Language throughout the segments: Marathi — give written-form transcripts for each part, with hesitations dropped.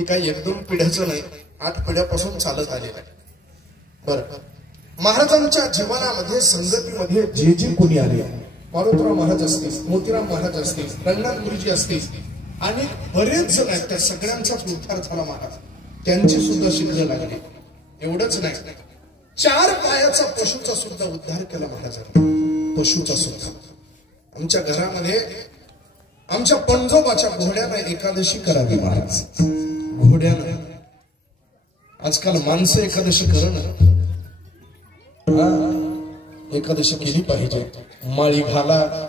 हे काही एक दोन पिढ्याचं नाही, 8 पिढ्यापासून चालत आलेलं आहे. बरं, महाराजांच्या जीवनामध्ये संगतीमध्ये जे जे कोणी आले, मारुतराव महाराज असतील, मोतीराम महाराज असतील, रंगनाथ गुरुजी असतील आणि बरेच जण आहेत, त्या सगळ्यांचा उद्धार झाला महाराज. त्यांची सुद्धा शिकले लागले. एवढंच नाही, 4 पायाचा पशुचा सुद्धा उद्धार केला महाराजांनी. पशुचा सुद्धा आमच्या घरामध्ये आमच्या पंजोबाच्या घोड्यानं एकादशी करावी महाराज. घोड्यानं. आजकाल माणसं एकादशी करणं, एकादशी केली पाहिजे. माळी घाला,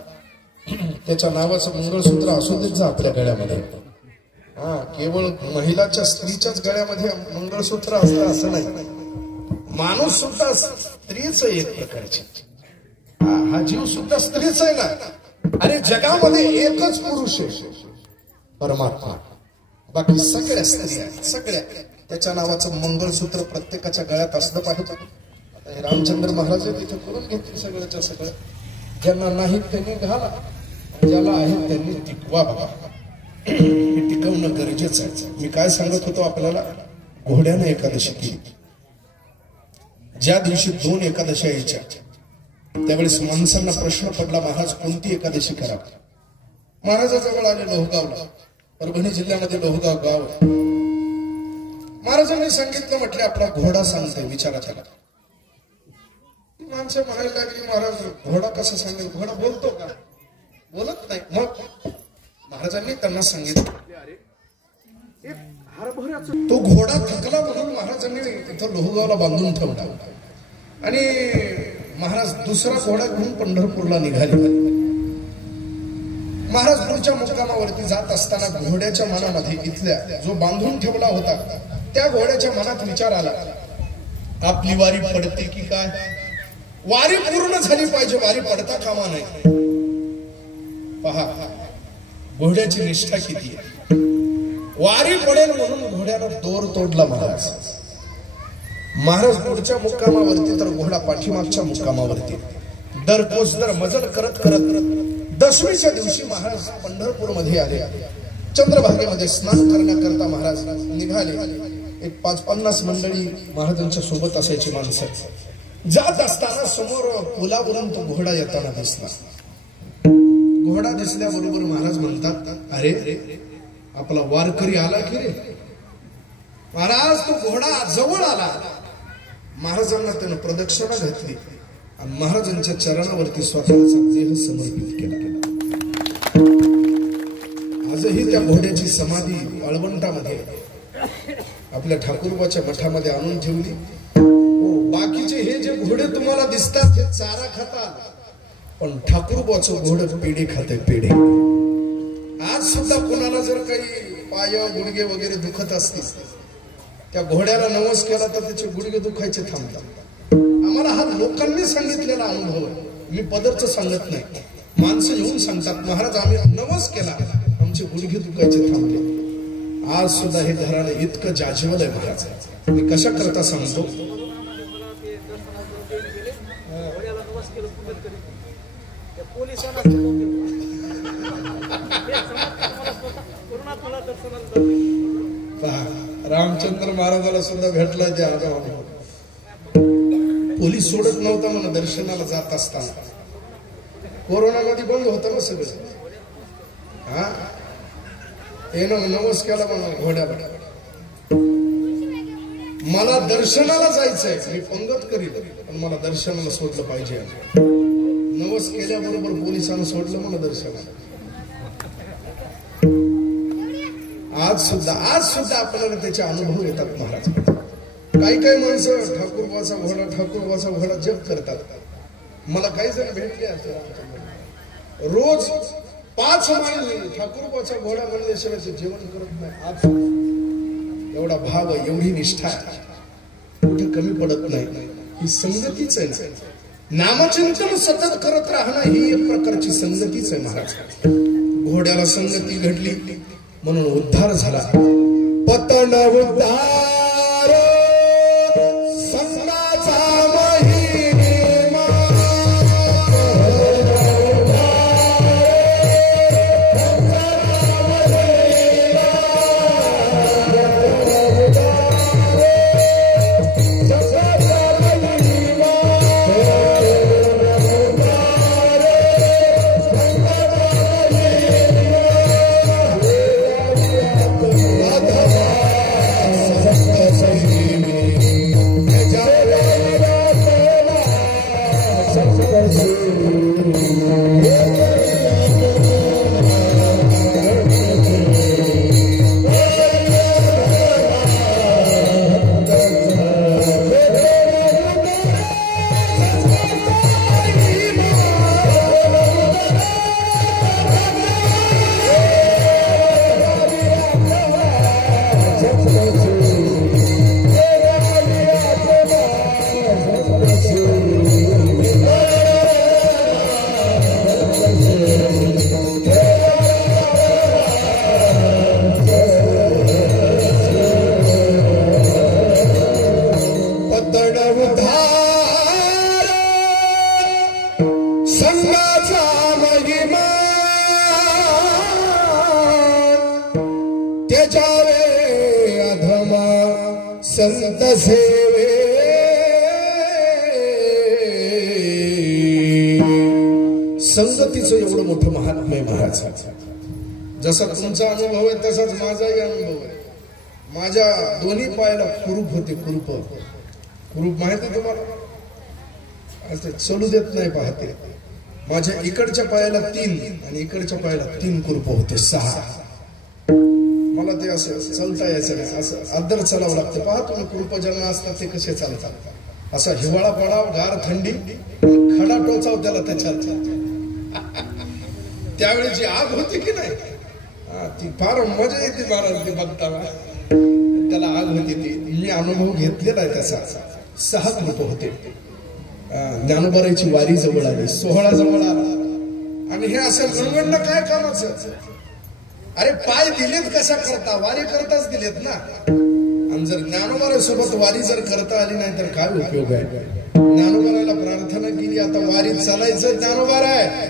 त्याच्या नावाचं मंगळसूत्र असू देत जा आपल्या गळ्यामध्ये. केवळ महिलाच्या स्त्रीच्याच गळ्यामध्ये मंगळसूत्र असतं असं नाही. माणूस सुद्धा स्त्रीच आहे एक प्रकारची. हा जीव सुद्धा स्त्रीच आहे ना. अरे जगामध्ये एकच पुरुष आहे, परमात्मा. बाकी सगळ्या स्त्री आहेत, सगळ्या. त्याच्या नावाचं मंगळसूत्र प्रत्येकाच्या गळ्यात असलं पाहिजे. आता हे रामचंद्र महाराज तिथे करून घेतले सगळ्याच्या सगळं. ज्यांना नाही त्यांनी घाला, ज्याला आहे त्यांनी टिकवा. बाबा हे टिकवणं गरजेचं आहे. मी काय सांगत होतो आपल्याला, घोड्यानं एकादशी केली. ज्या दिवशी 2 एकादशी यायच्या त्यावेळेस माणसांना प्रश्न पडला, महाराज कोणती एकादशी करावी. महाराजाजवळ आले लोहगावला, परभणी जिल्ह्यामध्ये लोहगाव गाव. महाराजांनी सांगितलं, म्हटले आपला घोडा सांगते, विचारा त्याला. माणसं म्हणायला लागली, महाराज घोडा कसा सांगेल, घोडा बोलतो का? बोलत नाही. मग महाराजांनी त्यांना सांगितलं, तो घोडा थकला म्हणून महाराजांनी तिथं लोहगावला बांधून ठेवला आणि महाराज दुसरा घोडा घेऊन पंढरपूरला निघाले. महाराज पुढच्या मुक्कामावरती जात असताना घोड्याच्या मनामध्ये इथल्या जो बांधून ठेवला होता त्या घोड्याच्या मनात विचार आला, आपली वारी पडते की काय? वारी पूर्ण झाली पाहिजे, वारी पडता कामा नाही. पहा घोड्याची निष्ठा किती आहे. वारी पडेल म्हणून घोड्यानं दोर तोडला महाराज. महाराज पुढच्या मुक्कामावरती तर घोडा पाठीमागच्या मुक्कामावरती. दरकोस दर मजल करत करत दशमीच्या दिवशी महाराज पंढरपूर मध्ये आले. चंद्रभागेमध्ये स्नान करण्याकरता महाराज निघाले. एक 5-50 मंडळी महाराजांच्या सोबत असायची माणसं. जात असताना समोर पुलावरून तो घोडा येताना दिसला. घोडा दिसल्याबरोबर महाराज म्हणतात, अरे आपला वारकरी आला की रे. महाराज तो घोडा जवळ आला. महाराजांना त्यानं प्रदक्षिणा घातली आणि महाराजांच्या चरणावरती स्वतःचा देह समर्पित केला. आजही त्या घोड्याची समाधी वाळवंटामध्ये आपल्या ठाकूरबाच्या मठामध्ये आणून ठेवली. बाकीचे हे जे घोडे तुम्हाला दिसतात हे चारा खातात, पण ठाकूरबाचं घोडं पेढे खाते, पेढे. आज सुद्धा कोणाला जर काही पाय गुडघे वगैरे दुखत असतील, त्या घोड्याला नवस केला तर त्याचे गुडघे दुखायचे थांबतात. आम्हाला हा लोकांनी सांगितलेला अनुभव आहे, मी पदरचं सांगत नाही. माणसं येऊन सांगतात, महाराज आम्ही नवस केला, आमचे गुडघे दुखायचे थांबले. आज सुद्धा हे घराणं इतकं जाजवल आहे महाराज. मी कशा करता सांगतो, रामचंद्र महाराजाला सुद्धा भेटला. त्या पोलीस सोडत नव्हता म्हणा दर्शनाला जात असताना. कोरोनामध्ये बंद होतं ना सगळं. येणं नवस केला म्हणा घोड्याला, मला दर्शनाला जायचंय, मी पंगत करील पण मला दर्शनाला सोडलं पाहिजे. नवस केल्याबरोबर पोलिसांना सोडलं म्हणा दर्शनाला. आज सुद्धा आपल्याला त्याचे अनुभव येतात महाराज. काही माणसं ठाकूरबाचा घोडा जप करतात. मला काही जण भेटले रोज 5 माईल ठाकूरबाचा घोडा म्हणल्याशिवाय जेवण करत नाही. आज एवढा भाव, एवढी निष्ठा कुठे कमी पडत नाही. ही संगतीच आहे. नामचिंतन सतत करत राहणं ही एक प्रकारची संगतीच आहे महाराज. घोड्याला संगती घडली म्हणून उद्धार झाला. पतन उद्धार संगाचा महिमा, जावे अधमा संत सेवे संगतीचं एवढं मोठं महात्म्य महाराज. जसा तुमचा अनुभव आहे तसाच माझाही अनुभव आहे. माझ्या दोन्ही पायाला कुरूप होते. कुरूप माहिती तुम्हाला असं चलू देत नाही पाहते. माझ्या इकडच्या पायाला 3 आणि इकडच्या पायाला 3 कुरूप होते 6. मला ते असं चालता यायचं नाही. असं आदर चालावं लागतं. पहा तुम्ही कुरूप ज्यांना असतात ते कसे चालतात. असा हिवाळा पडाव गार थंडी खडा टोचाव त्याला त्याच्यात. त्यावेळी जी आग होती की नाही ती फार मजा येते महाराज. ते बघताना त्याला आग होती ती मी अनुभव घेतलेला आहे त्याचा. 6 कुरूप होते. ज्ञानोबाराची वारी जवळ आली. 16 जवळ आला आणि हे असं मनगणनं काय कामाचं. अरे पाय दिलेत कशा करता वारी करताच दिलेत ना. आणि जर ज्ञानोबारा सोबत वारी जर करता आली नाही तर काय उपयोग आहे. ज्ञानोबाराला प्रार्थना केली आता वारीत चालायचं. ज्ञानोबारा आहे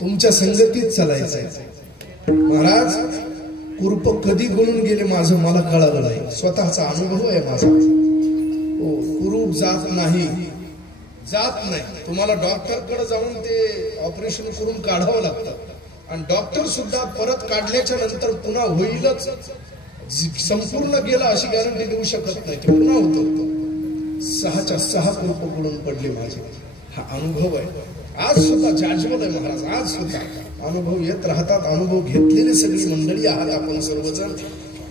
तुमच्या संगतीत चालायचंय. महाराज कुरूप कधी गळून गेले माझं मला कळालं नाही. स्वतःचा अनुभव आहे माझा. हो कुरूप जात नाही. तुम्हाला डॉक्टरकडे जाऊन ते ऑपरेशन करून काढावं लागतं. आणि डॉक्टर सुद्धा परत काढल्याच्या नंतर पुन्हा होईलच. संपूर्ण गेला अशी गॅरंटी देऊ शकत नाही. ते पुन्हा होतं. 6च्या 6 कुरूप गळून पडले माझे. हा अनुभव आहे. आज सुद्धा जाजवत आहे महाराज. आज सुद्धा अनुभव येत राहतात. अनुभव घेतलेली सगळी मंडळी आहात आपण सर्वजण.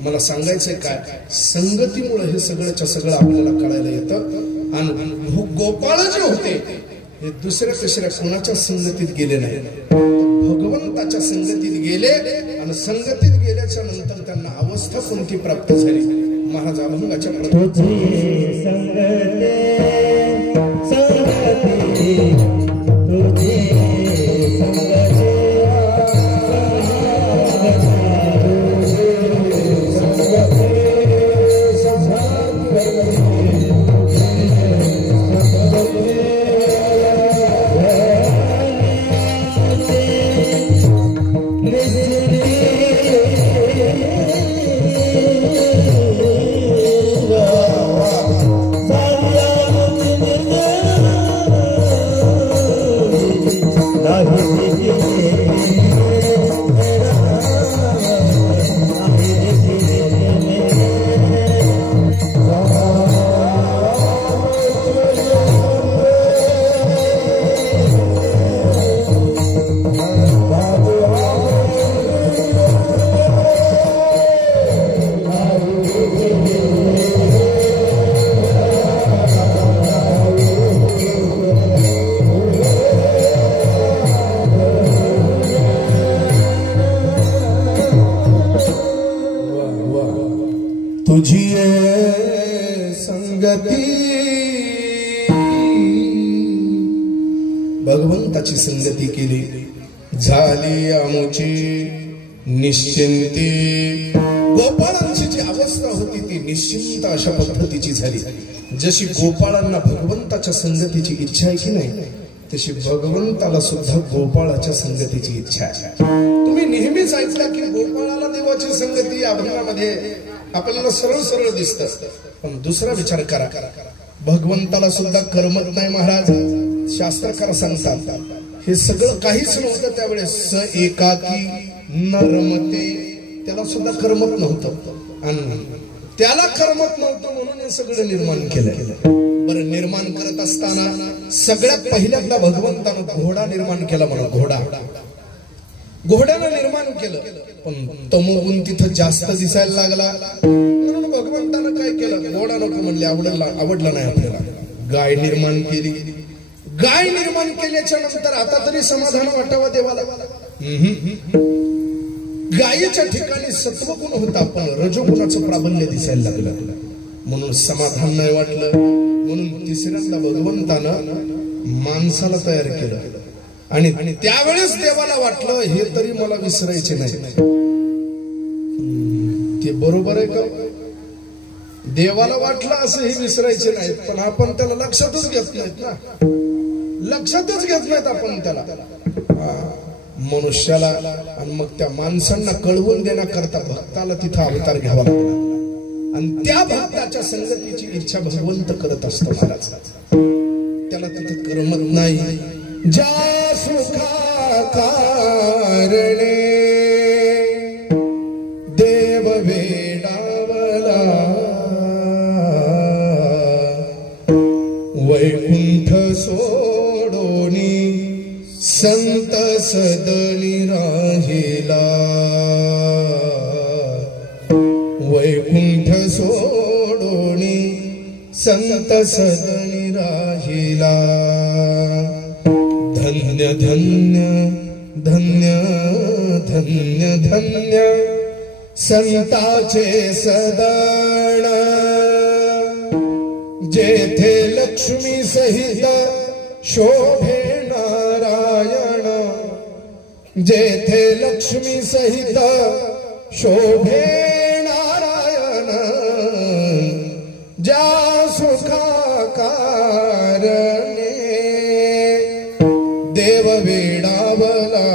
मला सांगायचंय काय संगतीमुळे हे सगळ्याच्या सगळं आपल्याला कळायला येतं. आणि गोपाळ जे होते हे दुसऱ्या तिसऱ्या कोणाच्या संगतीत गेले नाही. भगवंताच्या संगतीत गेले आणि संगतीत गेल्याच्या नंतर त्यांना अवस्था कोणती प्राप्त झाली. महाराज अभंगाच्या तुझी संगती भगवंताची संगती केली झाली आमची निश्चिंती. गोपाळांची जी अवस्था होती ती निश्चिंत अशा पद्धतीची झाली. जशी गोपाळांना भगवंताच्या संगतीची इच्छा आहे की नाही तशी भगवंताला सुद्धा गोपाळाच्या संगतीची इच्छा आहे. तुम्ही नेहमीच ऐकलं की गोपाळाला देवाची संगती अभंगामध्ये आपल्याला सरळ सरळ दिसत. पण दुसरा विचार करा भगवंताला सुद्धा करमत नाही महाराज. शास्त्रकार सांगतात हे सगळं काहीच नव्हतं त्यावेळेस. स एकाकी न रमते त्याला सुद्धा करमत नव्हतं. आणि त्याला करमत नव्हतं म्हणून हे सगळं निर्माण केलं. बरं निर्माण करत असताना सगळ्यात पहिल्यांदा भगवंतानं घोडा निर्माण केला. म्हणून घोड्यानं निर्माण केलं. पण तमोगुण तिथं जास्त दिसायला लागला म्हणून भगवंतानं काय केलं घोडा नको म्हणले. आवडला नाही आपल्याला. गाय निर्माण केली. गाय निर्माण केल्याच्या नंतर आता तरी समाधान वाटावं देवाला. गायीच्या ठिकाणी सत्वगुण होता पण रजोगुणाचं प्राबल्य दिसायला लागलं म्हणून समाधान नाही वाटलं. म्हणून तिसऱ्यांदा भगवंतानं माणसाला तयार केलं. आणि त्यावेळेस देवाला वाटलं हे तरी मला विसरायचे नाही. ते बरोबर आहे का. देवाला वाटलं असं हे विसरायचे नाहीत पण आपण त्याला लक्षातच घेत नाहीत ना. लक्षातच घेत नाहीत आपण त्याला. मनुष्याला आणि मग त्या माणसांना कळवून देण्याकरता भक्ताला तिथं अवतार घ्यावा लागला आणि त्या भक्ताच्या संगतीची इच्छा भगवंत करत असतो महाराज. त्याला तिथं करमत नाही. ज्या सुखा कारणे देव वेडावला वैकुंठ सोडोनी संत सदनी राहिला. वैकुंठ सोडोनी संत सदनी राहिला. धन्य धन्य धन्य धन्य धन्य संताचे सदन जेथे लक्ष्मी सहित शोभे नारायण. जेथे लक्ष्मी सहित शोभे नारायण. ज्या सुखा कारणे देव वेडावला.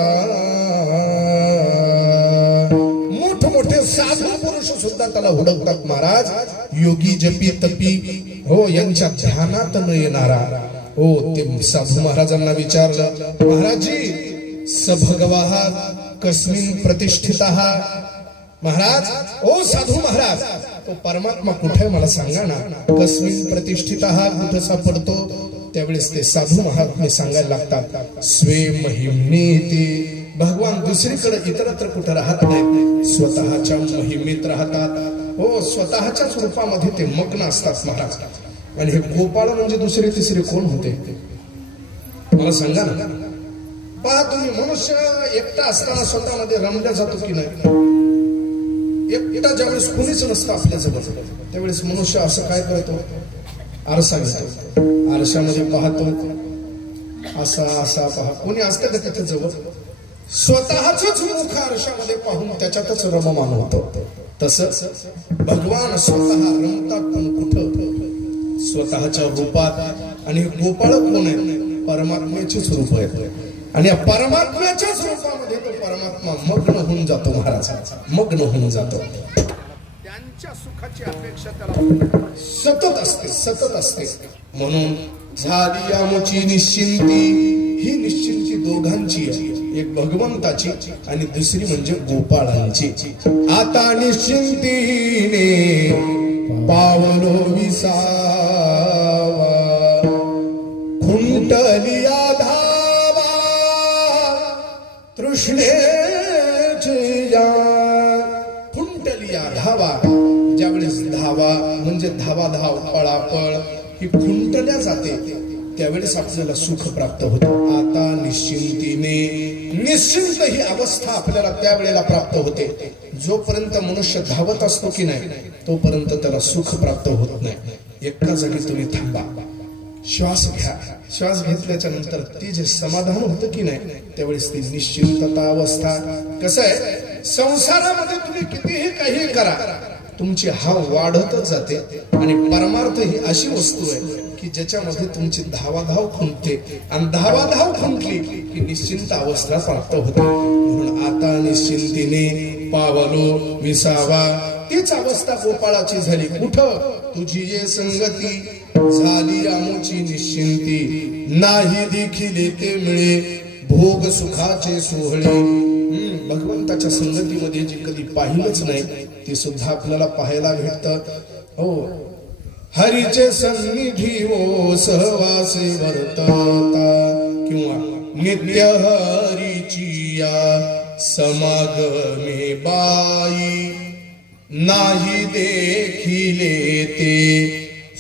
मोठमोठे साधू पुरुष सुद्धा त्याला हुडकतात महाराज. योगी जपी तपी हो यांच्या ध्यानात न येणारा. हो ते साधू महाराजांना विचारलं, महाराजजी सभगवाः कस्मिन् प्रतिष्ठितः. महाराज ओ साधू महाराज तो परमात्मा कुठे मला सांगा ना. कस्मिन् प्रतिष्ठितः कुठे सापडतो. त्यावेळेस ते साधू महात्मे सांगायला लागतात, स्वे महिमेती. भगवान दुसरीकडे इतरत्र कुठे राहत नाही, स्वतःच्या महिमेत राहतात. हो स्वतःच्याच रूपामध्ये ते मग्न असतात महाराज. आणि हे गोपाळ म्हणजे दुसरे तिसरे कोण होते मला सांगा ना. पहा तुम्ही मनुष्य एकटा असताना स्वतःमध्ये रमल्या जातो की नाही. एकटा ज्यावेळेस कुणीच नसतं आपल्या जवळ त्यावेळेस मनुष्य असं काय करतो, आरसा घेतो. आरशामध्ये पाहतो असा असा पहा. कोणी असतं का त्याच्या जवळ. स्वतःच मुख आरशामध्ये पाहून त्याच्यातच रममान होतो. तसंच भगवान स्वतः रमतात पण कुठं, स्वतःच्या रूपात. आणि गोपाळ कोण आहे, परमात्म्याचेच रूप आहे. आणि परमात्म्याच्याच रूपामध्ये तो परमात्मा मग्न होऊन जातो महाराज. मग्न होऊन जातो. त्यांच्या सुखाची अपेक्षा त्याला सतत असते, सतत असते. म्हणून झाली आमची निश्चिंती. ही निश्चिंती दोघांची आहे, एक भगवंताची आणि दुसरी म्हणजे गोपाळांची. आता निश्चिंतीने पावलो विसावा खुंटलिया धावा तृष्णेची या. खुंटलिया धावा ज्यावेळेस धावा म्हणजे धावा धाव पळापळ ही खुंटल्या जाते त्यावेळेस आपल्याला सुख प्राप्त होतो. आता निश्चिंतीने. निश्चिंत ही अवस्था आपल्याला त्यावेळेला प्राप्त होते. जोपर्यंत मनुष्य धावत असतो की नाही तोपर्यंत त्याला सुख प्राप्त होत नाही. एका जागी तुम्ही थांबा, श्वास घ्या. श्वास घेतल्याच्या नंतर ती जे समाधान होतं की नाही त्यावेळेस ती निश्चिंतता अवस्था. कसं आहे संसारामध्ये तुम्ही कितीही काही करा तुमची हाव वाढतच जाते. आणि परमार्थ ही अशी वस्तू आहे की ज्याच्यामध्ये तुमची धावाधाव खुंटते आणि धावाधाव खुंटली की निश्चिंत अवस्था प्राप्त होते. म्हणून आता निश्चिंतीने पावलो विसावा. तीच अवस्था गोपाळाची झाली. कुठं, तुझी ये संगती झाली आमची निश्चिंती. नाही देखील ते मिळे भोग सुखाचे सोहळे. भगवंताच्या संगतीमध्ये जे कधी पाहिलंच नाही ते सुद्धा आपल्याला पाहायला भेटतं. हो हरीचे सन्निधी ओ सहवासे वर्तता. किंवा नित्य हरीची या समागमे बाई. नाही देखिले ते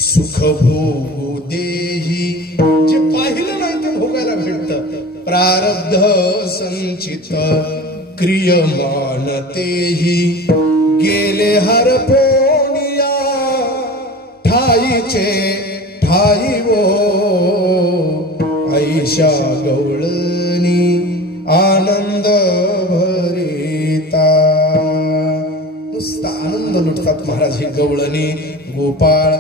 सुख भोगू देही. जे पाहिलं नाही ते भोगायला भेटतं. प्रारब्ध संचित क्रियमान तेही गेले हरपोनिया ठाईचे ठाई वो. ऐशा गवळणी आनंद भरिता. नुसता आनंद लुटतात महाराज हे गवळणी गोपाळ.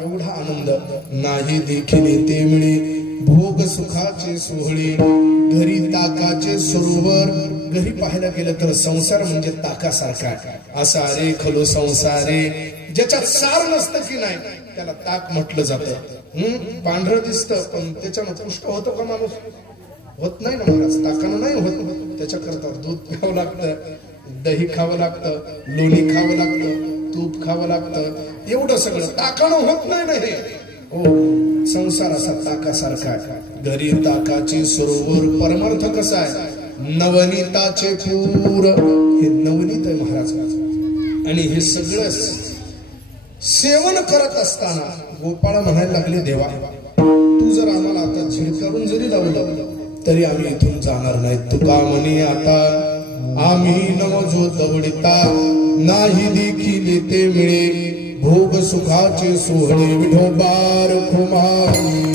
एवढा आनंद नाही देखील ते मिळे भोग सुखाचे सोहळे, घरी ताकाचे सरोवर. घरी पाहायला गेलं तर संसार म्हणजे ताकासारखा. असा रे खलो संसारे, ज्याच्यात सार नसतं की नाही त्याला ताक म्हटलं जातं. पांढरं दिसतं पण त्याच्यानं पुष्ट होतं का माणूस? होत नाही ना महाराज, ताकानं नाही होत. त्याच्याकरता दूध प्यावं लागतं, दही खावं लागतं, लोणी खावं लागतं, तूप खावं लागतं. एवढं सगळं ताकानं होत नाही ना हे. हो, संसार असा ताकासारखा आहे. घरी ताकाचे सरोवर. परमार्थ कसा आहे? नवनीताचे पूर. हे नवनीत आहे महाराज. आणि हे सगळं सेवन करत असताना गोपाळ म्हणायला लागले, देवा तू जर आम्हाला आता झिडकारून जरी लावलं तरी आम्ही इथून जाणार नाही. तुका म्हणे आता आम्ही नवजो दवडिता, नाही देखील ते मिळे भोग सुखाचे सोहळे. विठोबार खुमारी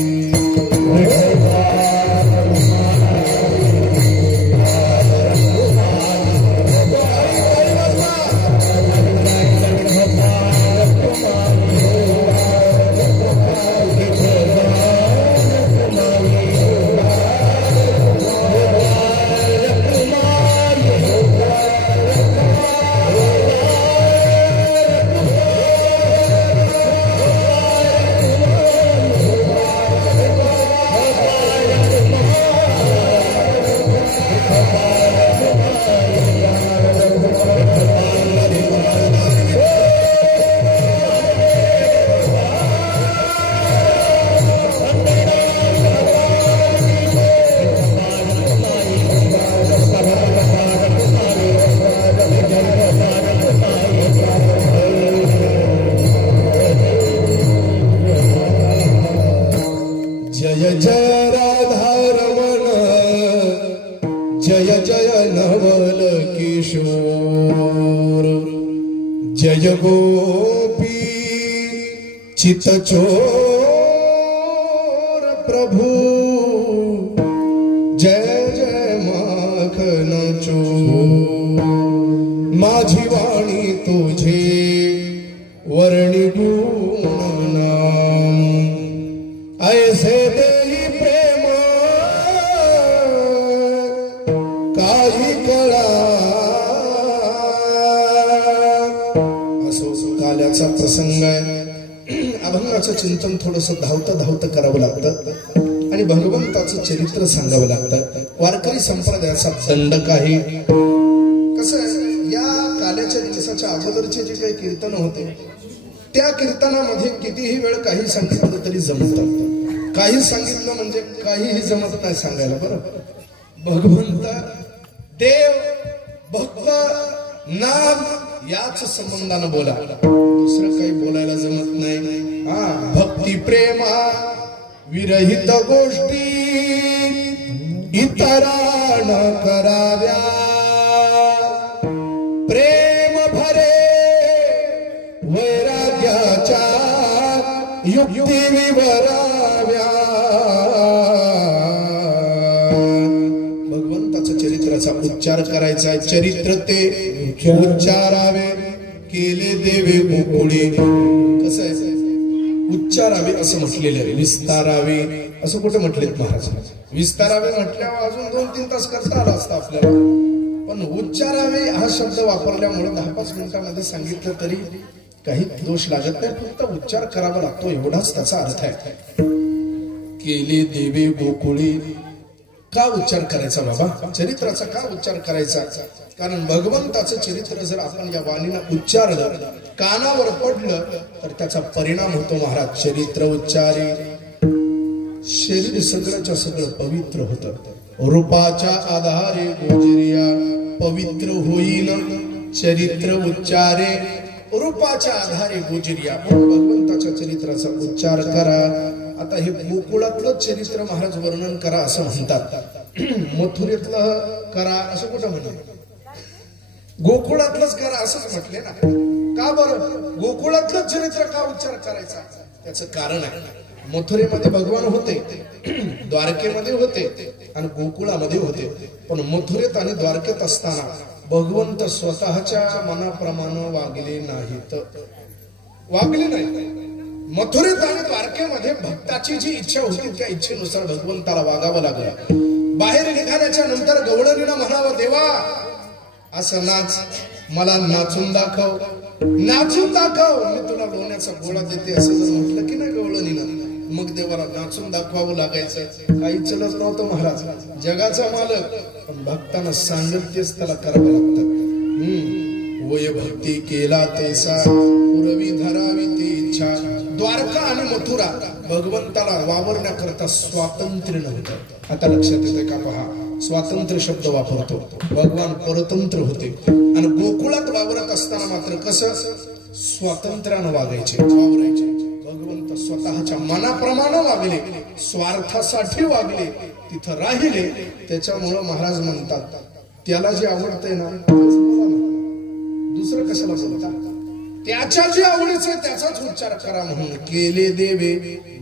जय गोपी चित चोर प्रभु, जय जय माखन चोर. माझी वाणी तुझे वर्णी गुण नाम, ऐसे देई प्रेम काही कळा. काल्याचा प्रसंग आहे. अभंगाचं चिंतन थोडस धावतं करावं लागतं आणि भगवंताचं चरित्र सांगावं लागतं. वारकरी संप्रदायाचा दंडक आहे. कसं आहे, या काल्याच्या दिवसाच्या अगोदरचे जे काही कीर्तन होते त्या कीर्तनामध्ये कितीही वेळ काही सांगितलं तरी जमतं, काही सांगितलं म्हणजे काहीही जमत नाही सांगायला. बरोबर, भगवंत, देव, भक्त, नाम याच संबंधानं बोला, दुसरं काही बोलायला जमत नाही. भक्ती प्रेमा विरहित गोष्टी इतरान कराव्या, प्रेम भरे वैराग्याच्या युक्ती विवराव्या. भगवंताच्या चरित्राचा उच्चार करायचा आहे. चरित्र ते उच्चारावे, केले देवे गोकुळे. कसं आहे, उच्चारावे असं म्हटलेलं आहे. विस्तारावे असं कुठे म्हटलेत महाराज? विस्तारावे म्हटल्यावर अजून 2-3 तास करता आला असता आपल्याला, पण उच्चारावे हा शब्द वापरल्यामुळे 10-5 मिनिटांमध्ये सांगितलं तरी काही दोष लागत नाही. फक्त उच्चार करावा लागतो एवढाच त्याचा अर्थ आहे. केले देवे गोकुळे. का उच्चार करायचा बाबा? चरित्राचा का उच्चार करायचा? कारण भगवंताचं चरित्र जर आपण या वाणीनं उच्चारलं, कानावर पडलं तर त्याचा परिणाम होतो महाराज. चरित्र उच्चारी शरीर सगळंच्या सगळं पवित्र होतं. रूपाच्या आधारे गोजरिया पवित्र होईन चरित्र उच्चारे. रूपाच्या आधारे गोजरिया. भगवंताच्या चरित्राचा उच्चार करा. आता हे गोकुळातलं चरित्र महाराज वर्णन करा असं म्हणतात, मथुरेतलं करा असं कुठं म्हणतात? गोकुळातलंच करा असंच म्हटले ना. का बरं गोकुळातलं चरित्र का उच्चार करायचा? त्याचं कारण आहे. मथुरेमध्ये भगवान होते, द्वारकेमध्ये होते आणि गोकुळामध्ये होते. पण मथुरेत आणि द्वारकेत असताना भगवंत स्वतःच्या मनाप्रमाणे वागले नाहीत. वागले नाही. मथुरेत आणि द्वारकेमध्ये भक्ताची जी इच्छा होती त्या इच्छेनुसार भगवंताला वागावं लागलं. बाहेर निघाल्याच्या नंतर गवळणीनं म्हणावं, देवा असं नाच, मला नाचून दाखव, नाचून दाखव, मी तुला लोण्याचा गोळा देते असं जर म्हटलं की नाही गवळणीनं, मग देवाला नाचून दाखवावं लागायचं. काही चलत नव्हतं महाराज, जगाचा मालक, पण भक्तांना सांगत तेच त्याला करावं लागतं. वय भक्ती केला तैसा पुरवी धरावी ती इच्छा. द्वारका आणि मथुरा भगवंताला वावरण्याकरता स्वातंत्र्य नव्हतं. आता लक्षात येते का पहा, स्वातंत्र्य शब्द वापरतो, भगवान परतंत्र होते. आणि गोकुळात वावरत असताना मात्र कसं स्वातंत्र्यानं वागायचे, वावरायचे. भगवंत स्वतःच्या मनाप्रमाणे वागले, स्वार्थासाठी वागले, तिथं राहिले. त्याच्यामुळं महाराज म्हणतात, त्याला जे आवडतंय ना दुसरं कशाला बोलता, त्याच्या जे आवडीचं त्याचाच उच्चार करा म्हणून केले देवे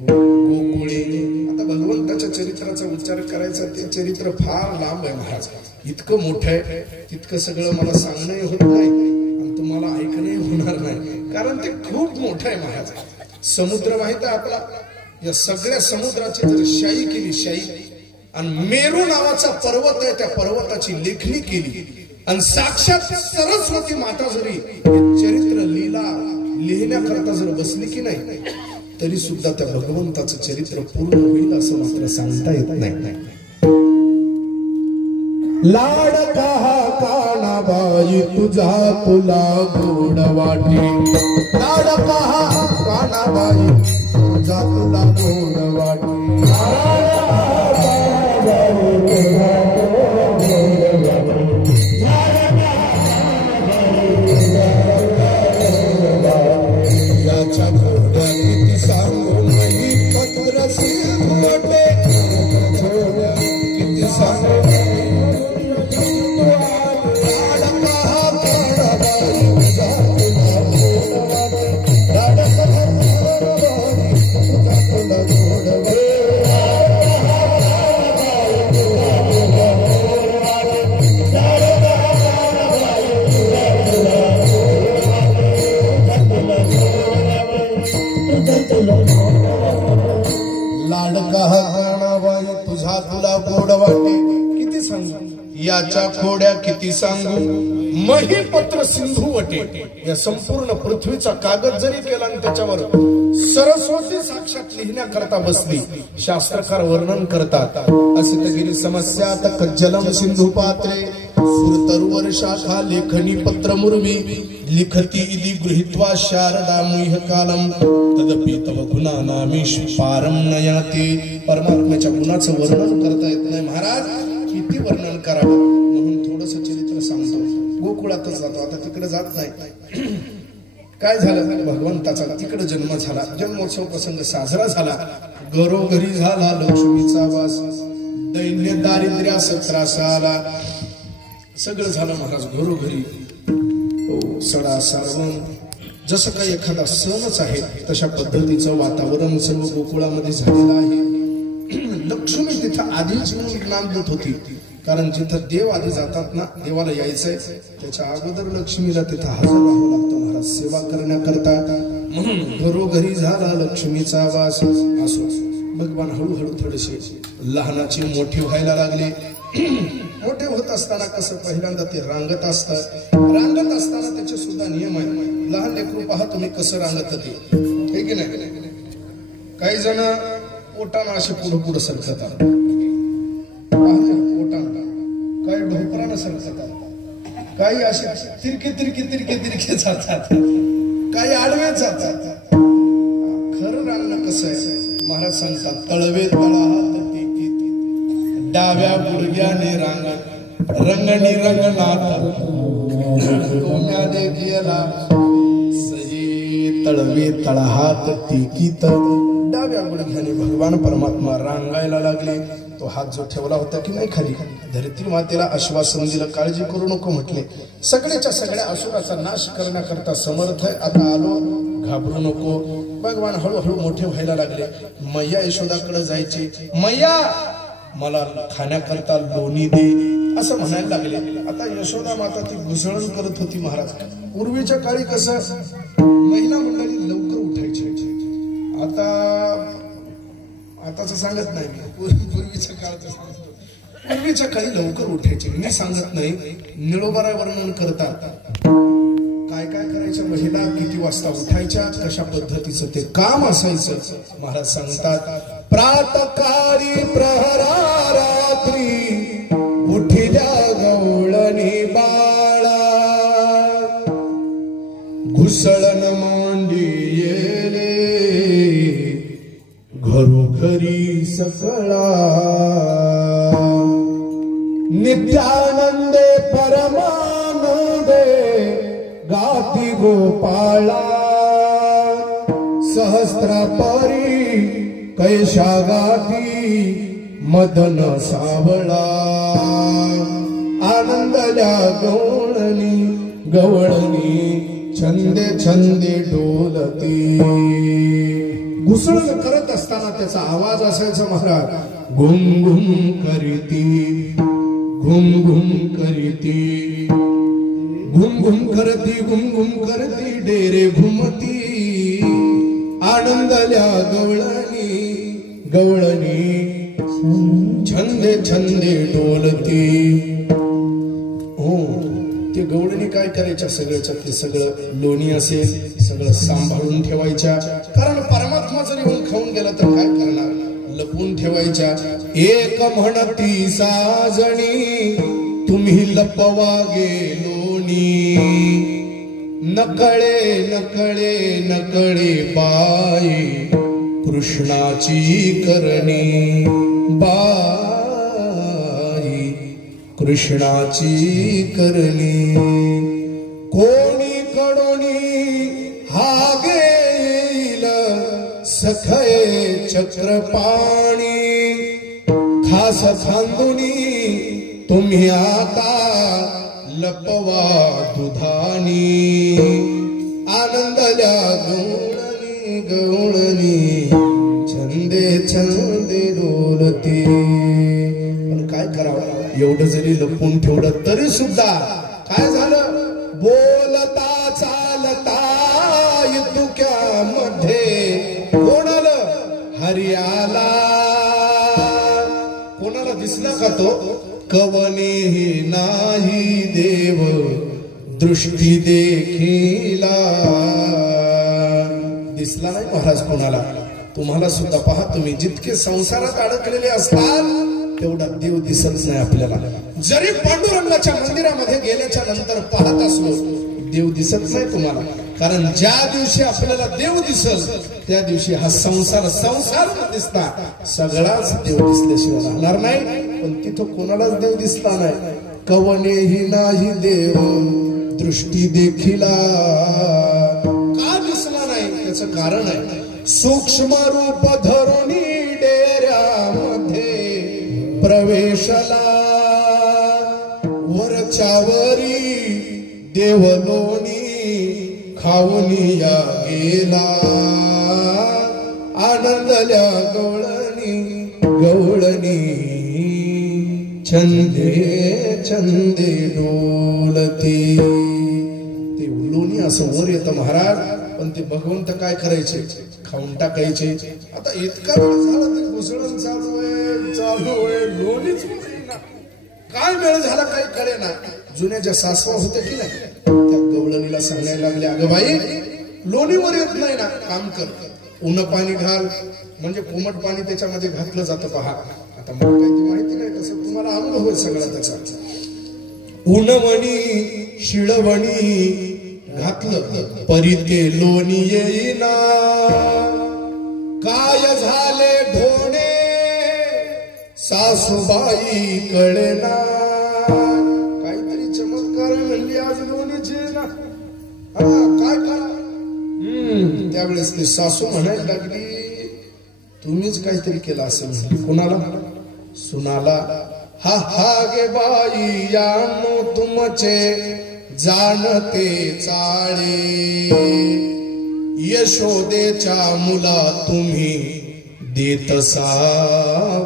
गोकुळे. आता भगवंताच्या चरित्राचा उच्चार करायचा, ते चरित्र फार लांब आहे महाराज, इतकं मोठं आहे, तितकं सगळं मला सांगणंही होत नाही आणि तुम्हाला ऐकणंही होणार नाही, कारण ते खूप मोठं आहे महाराज. समुद्र माहित आहे आपला, या सगळ्या समुद्राची जर शाई केली, शाई, आणि मेरू नावाचा पर्वत आहे, त्या पर्वताची लेखणी केली, आणि साक्षात सरस्वती माता जरी चरित्र लीला लिहिण्याकरता जर बसली की नाही, तरी सुद्धा त्या भगवंताचं चरित्र पूर्ण होईल असं मात्र सांगता येत नाही. लाडका कानाबाई तुझा तुला गोड वाटे, लाडका कानाबाई तुझा तुला गोड वाटे, याच्या घोड्या किती सांगू नाही पत्र सिंधुवटे, किती सांगू तुझा तुला गोड वाटे, किती सांगू याच्या खोड्या किती सांगू महीपत्र सिंधू वटे. या संपूर्ण पृथ्वीचा कागद जरी केला आणि त्याच्यावर सरस्वती साक्षात लिहिण्याकरता बसली, शास्त्रकार वर्णन करतात, असे तगिरी समस्या कज्जलम सिंधू पात्रे सुरतरुवर शाखा लेखनी पत्र मुर्वी लिखती इति गृहीत्वा शारदा मुह्य कालम तदपि तव गुणा नामीश पारम नयाते. परमात्म्याच्या गुणाचं वर्णन करता येत नाही महाराज, किती वर्णन करावं म्हणून थोडस चरित्र सांगतो. गोकुळातच जातो, आता तिकडे जात नाही. काय झालं, भगवंताचा तिकडे जन्म झाला, जन्मोत्सव प्रसंग साजरा झाला, घरोघरी झाला लक्ष्मीचा वास, दैन्य दारिद्र्यास त्रास आला, सगळं झालं महाराज घरोघरी. सडा सारवण, जसं काही एखादा सणच आहे तशा पद्धतीचं वातावरण सर्व गोकुळामध्ये झालेलं आहे. लक्ष्मी तिथं आधीच नाम देत होती, कारण जिथं देव आधी जातात ना, देवाला यायचंय त्याच्या अगोदर लक्ष्मीला तिथं हजर राहावं लागतं महाराज सेवा करण्याकरता. म्हणून घरोघरी झाला लक्ष्मीचा वास. असो भगवान हळूहळू थोडेसे लहानाची मोठी व्हायला लागले. मोठे होत असताना कसं पहिल्यांदा ते रांगत असतात, रांगत असताना त्याचे सुद्धा नियम आहे. लहान लेकरू पहा तुम्ही कसं रांगत ते, हे की नाही. काही जण पोटानं असे पुढं पुढं सरकतात, पोटानं काही ढोपरानं सरकतात, काही असे तिरके तिरके तिरके तिरके जातात, काही आडवे जातात. खरं रांगणं कसं आहे महाराज सांगतात, तळवे तळाहात डाव्या गुडघ्याने रांगण रंगणी रंगनाथ कोम्याने गेला सही तळवे तळहात टिकीत. डाव्या गुडघ्याने भगवान परमात्मा रांगायला लागले. तो हात जो ठेवला होता की नाही खाली, धरती मातेला आश्वासन दिलं, काळजी करू नको म्हटले, सगळ्याच्या सगळ्या असुराचा नाश करण्याकरता समर्थ आहे, आता आलो, घाबरू नको. भगवान हळूहळू मोठे व्हायला लागले. मैया यशोदाकडे जायचे, मैया मला खाण्याकरता लोणी दे असं म्हणायला लागले. आता यशोदा माता ती घुसळण करत होती महाराज. पूर्वीच्या काळी कसं महिला मंडळी लवकर उठायची, आताच सांगत नाही मी, पूर्वीच्या काळाचं सांगतो. पूर्वीच्या काळी लवकर उठायचे, मी सांगत नाही. निळोबारा वर्णन करतात काय काय करायच्या महिला, किती वाजता उठायच्या, कशा पद्धतीचं ते काम असायचं. महाराज सांगतात प्रातकाळी प्रहरा रात्री उठिल्या गवळणी बाळा, घुसळण मांडी येले घरोघरी सकळा, नित्यानंदे परमानंदे गाती गोपाळा, सहस्त्रपरी कैशा गाती मदन सावळा, आनंदल्या गवळणी छंदे छंदे डोलती. घुसळण करत असताना त्याचा आवाज असायचा महाराज, घुम घुम करीती, घुम घुम करीती, घुम घुम करती, घुम घुम करती डेरे घुमती, आनंदल्या गवळणी छंदे छंदे डोलती. हो, ते गवळणी काय करायच्या, सगळ्याच्या ते सगळं लोणी असेल सगळं सांभाळून ठेवायच्या. कारण परमात्मा जर येऊन खाऊन गेला तर काय करणार, लपून ठेवायच्या. एक म्हणती साजणी तुम्ही लपवा गेलोनी, नकळे नकळे नकळे बाई कृष्णाची करणी, बाई कृष्णाची करणी. कोणी कडोनी हागे येईल सखये चक्रपाणी, खास खांदुनी तुम्ही आता लपवा दुधानी, आनंदल्या गवळणी छंदे छंदे डोलती. पण काय करावं, एवढं जरी लपून ठेवलं तरी सुद्धा काय झालं, बोलता चालता इतुक्यामध्ये कोणाला हरियाला, कोणाला दिसला का तो, कवनेही नाही देव दृष्टी देखीला. दिसला नाही महाराज कोणाला. तुम्हाला सुद्धा पहा, तुम्ही जितके संसारात अडकलेले असतात तेवढा देव दिसत नाही आपल्याला. जरी पांडुरंगाच्या मंदिरामध्ये गेल्याच्या नंतर पाहत असलो देव दिसत नाही तुम्हाला. कारण ज्या दिवशी आपल्याला देव दिसल त्या दिवशी हा संसार दिसता, सगळाच देव दिसल्याशिवाय राहणार नाही. पण तिथं कोणालाच देव दिसला नाही. कवनेही नाही देव दृष्टी देखिला. का दिसला नाही त्याचं कारण आहे, सूक्ष्म रूप धरुणी डेऱ्यामध्ये प्रवेशला, वरच्यावरी देवलोणी खाऊनिया गेला, आनंदल्या गवळणी छंदे छंदे डोलती. ते लोणी असं वर येतं महाराज, पण ते भगवंत काय करायचे, खाऊन टाकायचे. आता इतका वेळ झाला तरी घुसळण चालू आहे, लोणीच ना. काय वेळ झाला काही कळे ना. जुन्या ज्या सासवा होत्या की नाही, त्या गवळणीला सांगायला लागल्या, अगं बाई लोणीवर येत नाही ना, काम कर, उन्ह पाणी घाल. म्हणजे कोमट पाणी त्याच्यामध्ये घातलं जातं पहा. आता मला काही माहिती नाही, तसं तुम्हाला अनुभव आहे सगळा त्याचा. उन्हवणी शिळवणी घातलं परी ते लोणी येईना, काय झाले ढोणे सासूबाई कळेना. काहीतरी चमत्कार म्हणली आज लोणीचे ना. काय करा. त्यावेळेस ते सासू म्हणायला लागली, तुम्हीच काहीतरी केलं असं म्हणली. कोणाला, सुनाला. हा हा गे बाई यानो तुमचे जाणते चाळे, यशोदेच्या मुला तुम्ही देतसा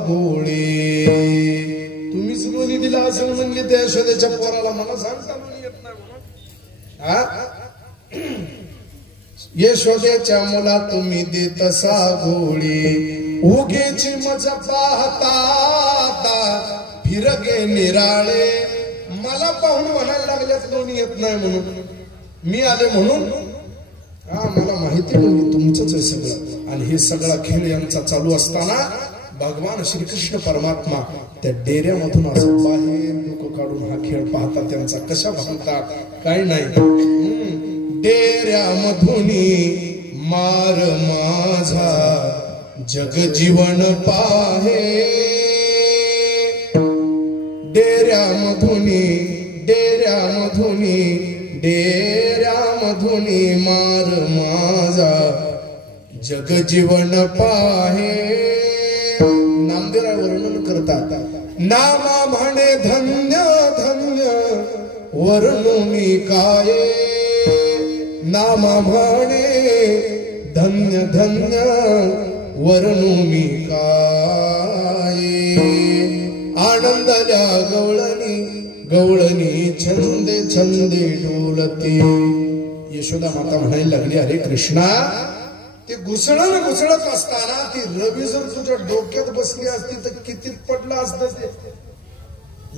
गोळे. तुम्हीच लोणी दिला असं म्हणले त्या यशोदेच्या पोराला. मला सांगता लोणी येत नाही म्हणून. यशोदेच्या मुला तुम्ही देतसा गोळी उगीची मज पाहता फिरगे निराळे मला पाहून म्हणायला लागल्यात दोन्ही येत नाही म्हणून मी आले म्हणून मला माहिती नाही तुमचंच आहे सगळं. आणि हे सगळा खेळ यांचा चालू असताना भगवान श्रीकृष्ण परमात्मा त्या डेऱ्यामधून असं बाहेर डोकं काढून हा खेळ पाहतात. त्यांचा कशा भागतात काही नाही. डेऱ्यामधून मार माझा जग जीवन पाहे डेऱ्यामधून मार माझा जग जीवन पाहे. नामदेवराय वर्णन करतात नामा म्हणे धन्य धन्य वर्णू मी काय नामा म्हणे धन्य धन्य वर्णू मी काय. आनंदल्या गवळणी छंदे छंदे डोलते. यशोदा माता म्हणायला लागली अरे कृष्णा ते घुसळत असताना ती रवी जर तुझ्या डोक्यात बसली असती तर किती पडलं असतं ते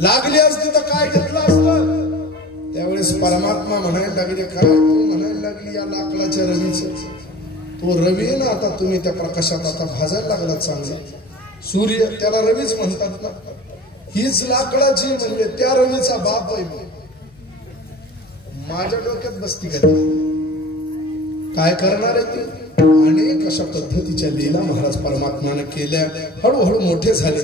लागली असती तर काय घेतलं असतं. त्यावेळेस परमात्मा म्हणायला लागले काय तू म्हणायला लागली या लाकडाच्या रवीच तो रवी ना आता तुम्ही त्या प्रकाशात आता भाजायला लागला चांगला. सूर्य त्याला रवीच म्हणतात ना. हीच लाकडाची म्हणजे त्या रवीचा बाप आहे. माझ्या डोक्यात बसती का काय करणार आहे ते. अनेक अशा पद्धतीच्या लीला महाराज परमात्माने केल्या. हळूहळू मोठे झाले.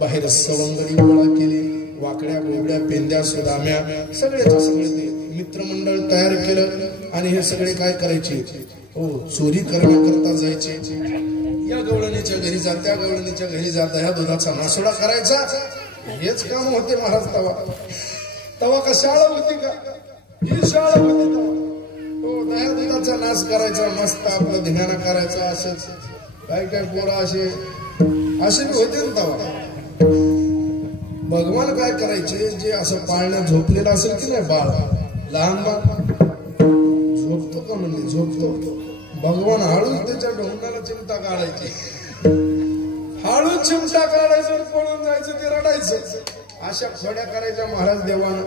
बाहेर सवंगडी गोळा केली. वाकड्या गोबड्या पेंद्या सुदाम्या सगळ्याच्या सगळे मित्रमंडळ तयार केलं. आणि हे सगळे काय करायचे हो चोरी करण्याकरता जायचे. या गवळणीच्या घरी जा त्या गवळणीच्या घरी जाता ह्या दुधाचा नासोडा करायचा. हेच काम होते महाराज. तवा का शाळा होती का ही शाळा होती तवा. हो दह्या दुधाचा नाश करायचा मस्त आपलं धिंगाणा करायचा. असंच काय काय पोरा असे होते ना तवा. भगवान काय करायचे जे असं पाळण्यात झोपलेलं असेल की नाही बाळ लहान बाळ झोपतो का म्हणजे झोपतो. भगवान हळूच त्याच्या ढोंगाला चिमटा काढायचे. हळूच चिमटा काढायचं पळून जायचं ते रडायचं. अशा खोड्या करायच्या महाराज देवानं.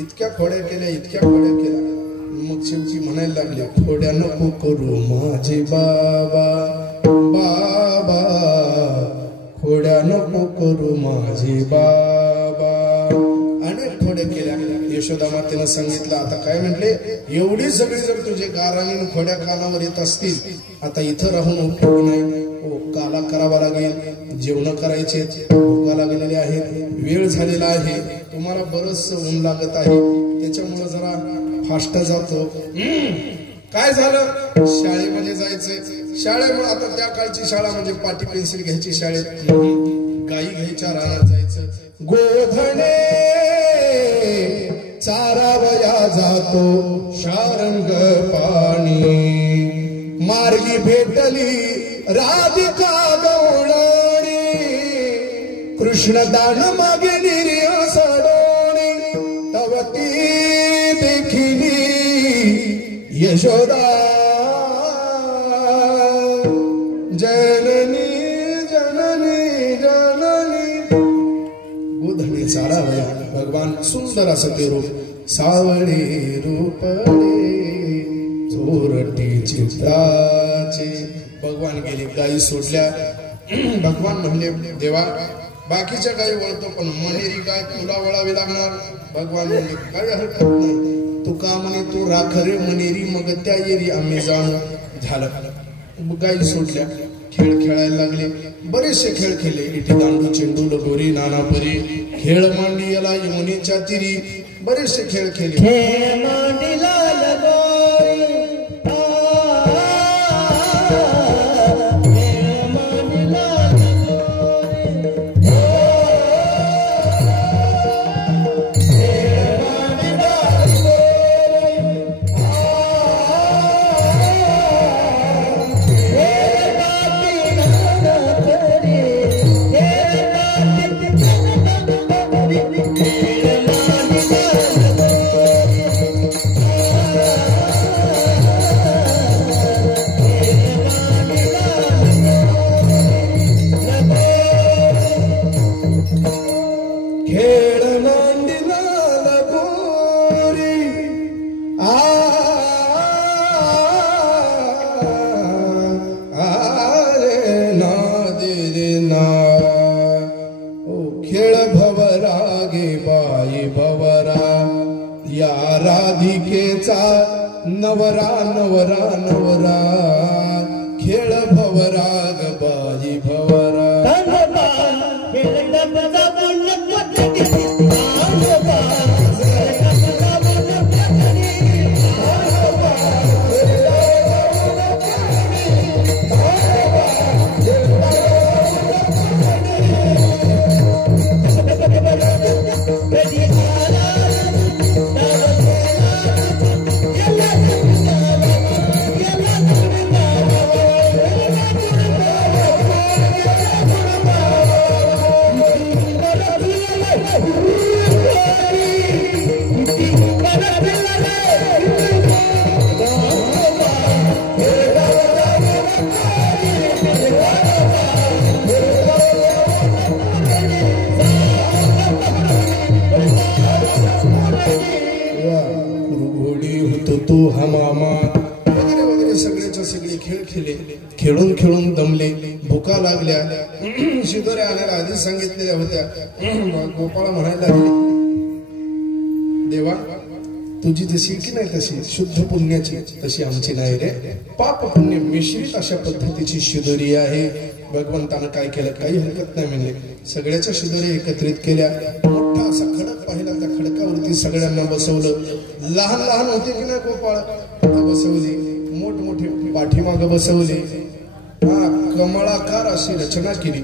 इतक्या खोड्या केल्या. मग शेवटी म्हणायला लागले खोड्या नको करू माझे बाबा बाबा खोड्या नको करू माझे बाबा. अनेक खोड्या केल्या. यशोदा मातेनं सांगितलं आता काय म्हटले एवढी सगळी जर तुझे गाराणी खोड्या कानावर येत असतील आता इथं राहून उपयोग नाही. हो काला करावा लागेल. जेवण करायचे भूका लागलेले आहेत. वेळ झालेला आहे. तुम्हाला बरंच ऊन लागत आहे. त्याच्यामुळे जरा फास्ट जातो. काय झालं शाळेमध्ये जायचंय. शाळेमुळे आता त्या काळची शाळा म्हणजे पाटी पेन्सिल घ्यायची शाळेत. गाई घ्यायच्या रानात जायचं. गोधणे चारावया जातो शारंग पाणी मार्गी भेटली राधिका गवळणी कृष्ण दान मागे निर्या सडोणी तवती देखिली यशोदा जननी जननी जननी. गोधणी चारावया भगवान सुंदर असं ते रूप सावळे रूपडे झोरटी चित्राचे. भगवान गेले गायी सोडल्या. भगवान म्हणले देवा बाकीच्या गायी वळतो पण मनेरी गाय तुला वळावी लागणार. भगवान म्हणले काही हरकत नाही. तू का म्हणे तू राख रे मनेरी मग त्या येरी आम्ही जाणू. झालं गायी सोडल्या. खेळ खेळायला लागले. बरेचसे खेळ खेळले. इटी दांडू चेंडू लगोरी नानापरी खेळ मांडियाला यमुनेच्या तिरी बरेचसे खेळ खेळले. नवरा नवरा नवरा खेळ भवरा ग बाई भवरा खेळून खेळून दमले, भुका लागल्या, शिदोऱ्या आणायला आधी सांगितलेल्या होत्या. गोपाळ म्हणायला लागले, देवा तुझी जशी की नाही तशी शुद्ध पुण्याची तशी आमची नाही रे, पाप पुण्य मिश्रित अशा पद्धतीची शिदोरी आहे. भगवंतानं काय केलं, काही हरकत नाही म्हणले. सगळ्याच्या शिदोरी एकत्रित केल्या, मोठा असा खडक पाहिला, त्या खडकावरती सगळ्यांना बसवलं. लहान लहान होते की नाही गोपाळ, बसवली. मोठमोठे पाठीमाग बसवले. कमळाकार अशी रचना केली.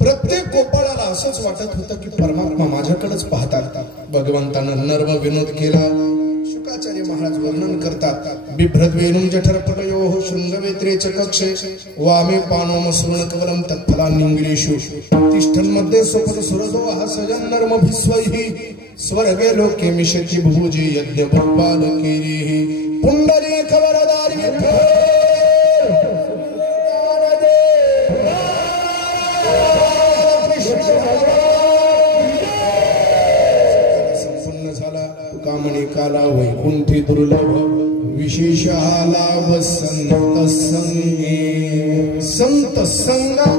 प्रत्येक गोपाळाला असंच वाटत होतं की परमात्मा माझ्याकडेच पाहतात. भगवंतानं नर्म विनोद केला. शुकाचार्य महाराज वर्णन करतात, बिभ्रद्वेणुं जठरपटयोः शृंगवेत्रे च कक्षे वामे पानोम सुवर्णकवलं तत्फलान्निंगिरेषु तिष्ठन्मध्ये स्वपनसुरदोः सजन् नर्मभिस्वैः स्वर्गे लोके मिषति भुजे यज्ञभुक्पालकीरिः पुण्डरीकवरदारि कामणी काला वैकुंठी दुर्लभ विशेष लाभ संत संगे. संत संगा